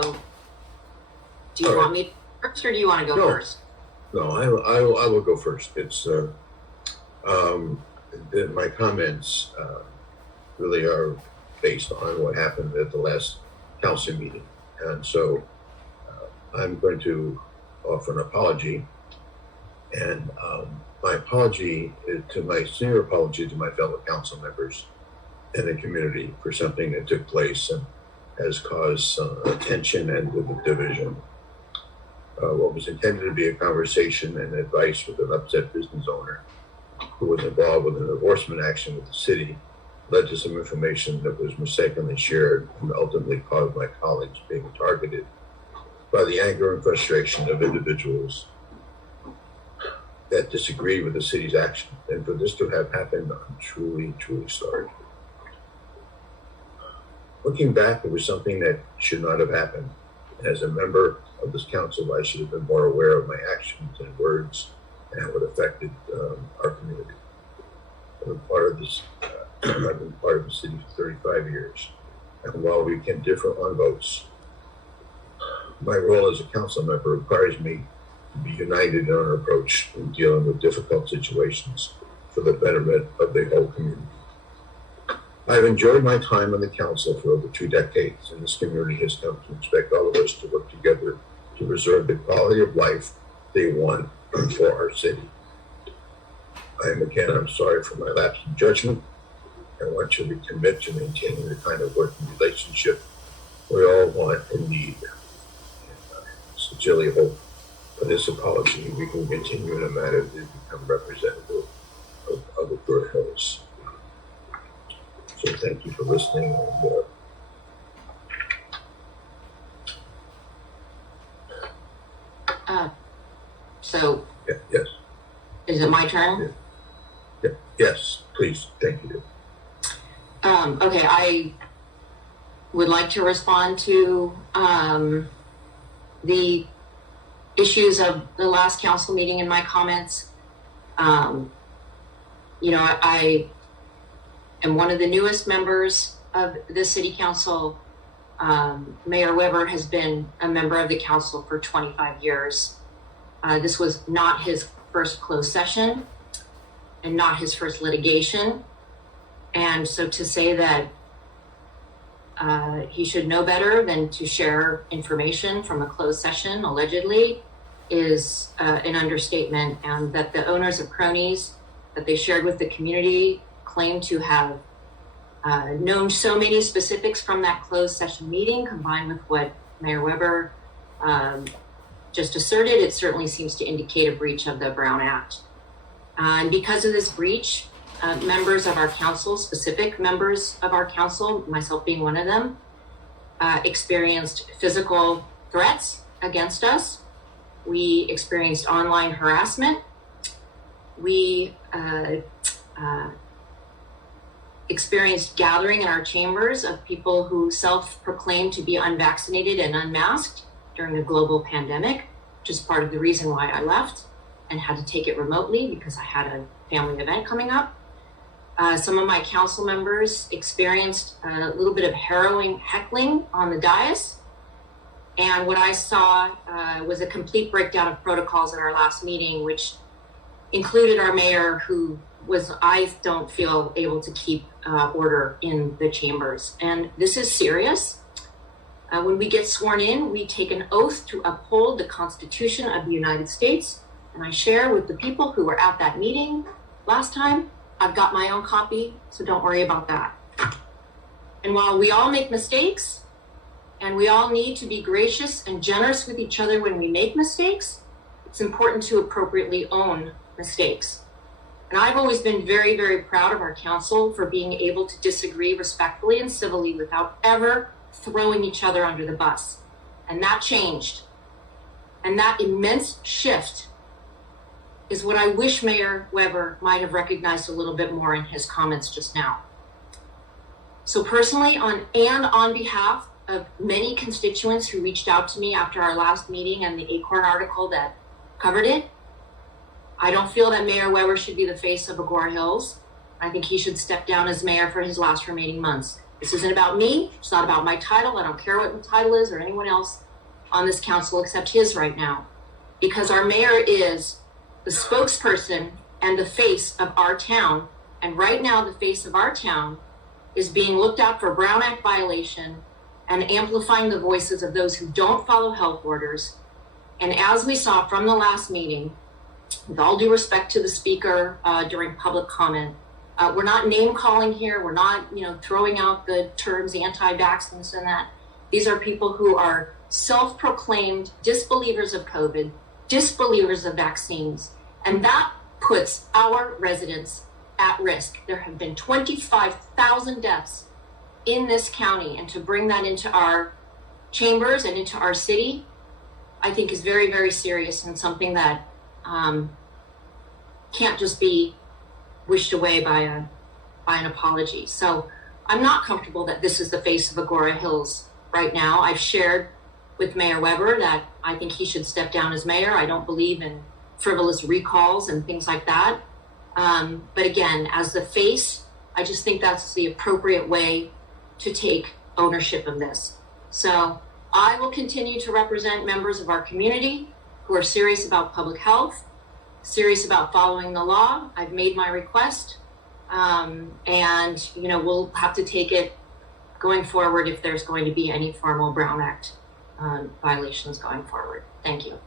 do you want me first, or do you want to go first? No, I will go first. It's my comments really are based on what happened at the last council meeting, and so I'm going to offer an apology, and my apology to my sincere apology to my fellow council members and the community for something that took place and has caused tension and division. What was intended to be a conversation and advice with an upset business owner who was involved with an enforcement action with the city led to some information that was mistakenly shared and ultimately caused my colleagues being targeted by the anger and frustration of individuals that disagree with the city's action. And for this to have happened, I'm truly, truly sorry. Looking back, it was something that should not have happened. As a member of this council, I should have been more aware of my actions and words and what affected our community. I've been part of this. I've been part of the city for 35 years, and while we can differ on votes, my role as a council member requires me to be united in our approach in dealing with difficult situations for the betterment of the whole community. I've enjoyed my time on the council for over 2 decades, and this community has come to expect all of us to work together to preserve the quality of life they want for our city. I'm sorry for my lapse in judgment. I want you to commit to maintaining the kind of working relationship we all want and need. And I sincerely hope for this apology we can continue in a matter that become representative of the Broad Hills. So thank you for listening. Yes. Is it my turn? Yeah. Yes, please. Thank you. Okay, I would like to respond to the issues of the last council meeting in my comments. I am one of the newest members of the city council. Mayor Weber has been a member of the council for 25 years. This was not his first closed session and not his first litigation. And so to say that he should know better than to share information from a closed session, allegedly, is an understatement, and that the owners of Cronies that they shared with the community claim to have known so many specifics from that closed session meeting, combined with what Mayor Weber just asserted, it certainly seems to indicate a breach of the Brown Act. And because of this breach, members of our council, specific members of our council, myself being one of them, experienced physical threats against us. We experienced online harassment. We experienced gathering in our chambers of people who self-proclaimed to be unvaccinated and unmasked during the global pandemic, which is part of the reason why I left and had to take it remotely because I had a family event coming up. Some of my council members experienced a little bit of harrowing heckling on the dais. And what I saw was a complete breakdown of protocols at our last meeting, which included our mayor, who was, I don't feel, able to keep order in the chambers. And this is serious. When we get sworn in, we take an oath to uphold the Constitution of the United States. And I share with the people who were at that meeting last time. I've got my own copy, so don't worry about that. And while we all make mistakes, and we all need to be gracious and generous with each other when we make mistakes, it's important to appropriately own mistakes. And I've always been very, very proud of our council for being able to disagree respectfully and civilly without ever throwing each other under the bus. And that changed. And that immense shift is what I wish Mayor Weber might have recognized a little bit more in his comments just now. So personally, on behalf of many constituents who reached out to me after our last meeting and the Acorn article that covered it, I don't feel that Mayor Weber should be the face of Agora Hills. I think he should step down as mayor for his last remaining months. This isn't about me. It's not about my title. I don't care what my title is or anyone else on this council except his right now, because our mayor is the spokesperson and the face of our town. And right now, the face of our town is being looked at for Brown Act violation and amplifying the voices of those who don't follow health orders. And as we saw from the last meeting, with all due respect to the speaker during public comment, we're not name calling here. We're not, throwing out the terms anti-vax and this and that. These are people who are self-proclaimed disbelievers of COVID, disbelievers of vaccines, and that puts our residents at risk. There have been 25,000 deaths in this county, and to bring that into our chambers and into our city, I think is very, very serious and something that can't just be wished away by an apology. So I'm not comfortable that this is the face of Agora Hills right now. I've shared with Mayor Weber that I think he should step down as mayor. I don't believe in frivolous recalls and things like that. But again, as the face, I just think that's the appropriate way to take ownership of this. So I will continue to represent members of our community who are serious about public health, serious about following the law. I've made my request, and we'll have to take it going forward if there's going to be any formal Brown Act violations going forward. Thank you.